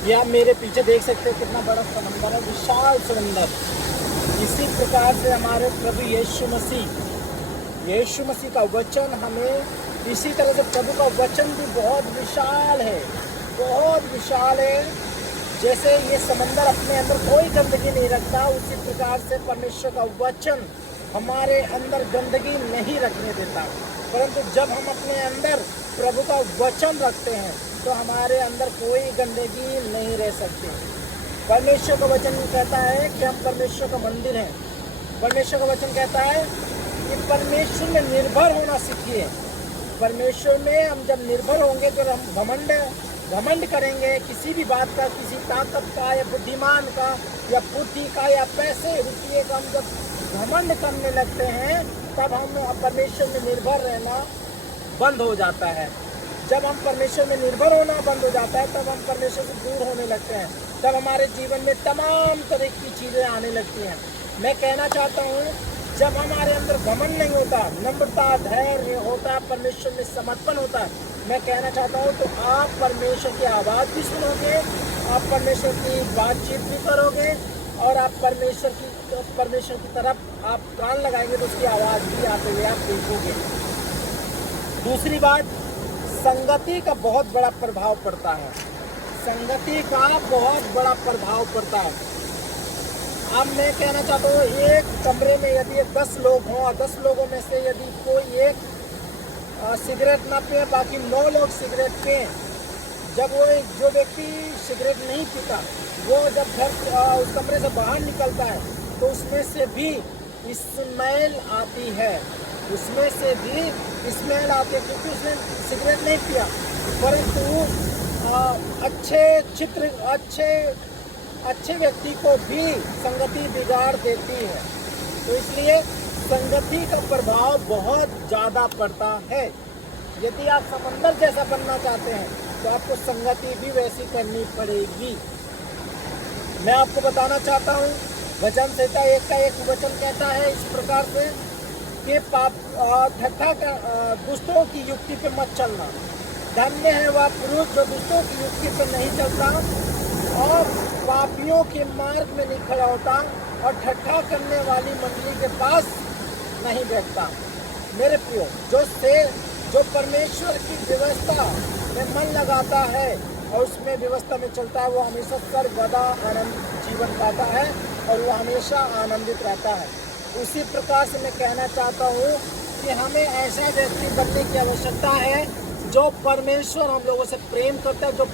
ये आप मेरे पीछे देख सकते हो कितना बड़ा समंदर है, विशाल समंदर। इसी प्रकार से हमारे प्रभु यीशु मसीह का वचन हमें इसी तरह से प्रभु का वचन भी बहुत विशाल है, बहुत विशाल है। जैसे ये समंदर अपने अंदर कोई गंदगी नहीं रखता, उसी प्रकार से परमेश्वर का वचन हमारे अंदर गंदगी नहीं रखने देता। परंतु जब हम अपने अंदर प्रभु का वचन रखते हैं तो हमारे अंदर कोई गंदगी नहीं रह सकती। परमेश्वर का वचन कहता है कि हम परमेश्वर का मंदिर हैं। परमेश्वर का वचन कहता है कि परमेश्वर में निर्भर होना सीखिए। परमेश्वर में हम जब निर्भर होंगे तो हम घमंड करेंगे किसी भी बात का, किसी ताकत का या बुद्धिमान का या बुद्धि का या पैसे रुपये का। हम जब घमंड करने लगते हैं तब हम परमेश्वर में निर्भर रहना बंद हो जाता है। जब हम परमेश्वर में निर्भर होना बंद हो जाता है तब हम परमेश्वर से दूर होने लगते हैं। तब हमारे जीवन में तमाम तरह की चीज़ें आने लगती हैं। मैं कहना चाहता हूँ, जब हमारे अंदर घमंड नहीं होता, नम्रता, धैर्य होता, परमेश्वर में समर्पण होता, मैं कहना चाहता हूँ तो आप परमेश्वर की आवाज़ भी सुनोगे, आप परमेश्वर की बातचीत भी करोगे और आप परमेश्वर की तरफ आप कान लगाएंगे तो उसकी आवाज़ भी आते हुए आप देखोगे। दूसरी बात, संगति का बहुत बड़ा प्रभाव पड़ता है। संगति का बहुत बड़ा प्रभाव पड़ता है। अब मैं कहना चाहता हूँ, एक कमरे में यदि 10 लोग हों और 10 लोगों में से यदि कोई एक सिगरेट ना पिए, बाकी 9 लोग सिगरेट पिए, जब वो जो व्यक्ति सिगरेट नहीं पीता वो जब घर उस कमरे से बाहर निकलता है तो उसमें से भी स्मेल आती है, उसमें से भी स्मेल आती है, क्योंकि उसने सिगरेट नहीं पिया। परंतु अच्छे व्यक्ति को भी संगति बिगाड़ देती है। तो इसलिए संगति का प्रभाव बहुत ज़्यादा पड़ता है। यदि आप समंदर जैसा बनना चाहते हैं तो आपको संगति भी वैसी करनी पड़ेगी। मैं आपको बताना चाहता हूँ, वचन संहिता 1 का 1 वचन कहता है इस प्रकार से कि दुष्टों की युक्ति पे मत चलना। धन्य है वह पुरुष जो दुष्टों की युक्ति पे नहीं चलता और पापियों के मार्ग में नहीं खड़ा होता और ठट्ठा करने वाली मंडली के पास नहीं बैठता। मेरे प्रियो, जो परमेश्वर की व्यवस्था में मन लगाता है और उसमें व्यवस्था में चलता है, वो हमेशा सर्वदा आनंद जीवन पाता है और वो हमेशा आनंदित रहता है। उसी प्रकार से मैं कहना चाहता हूँ कि हमें ऐसा व्यक्ति बनने की आवश्यकता है जो परमेश्वर हम लोगों से प्रेम करता है, जो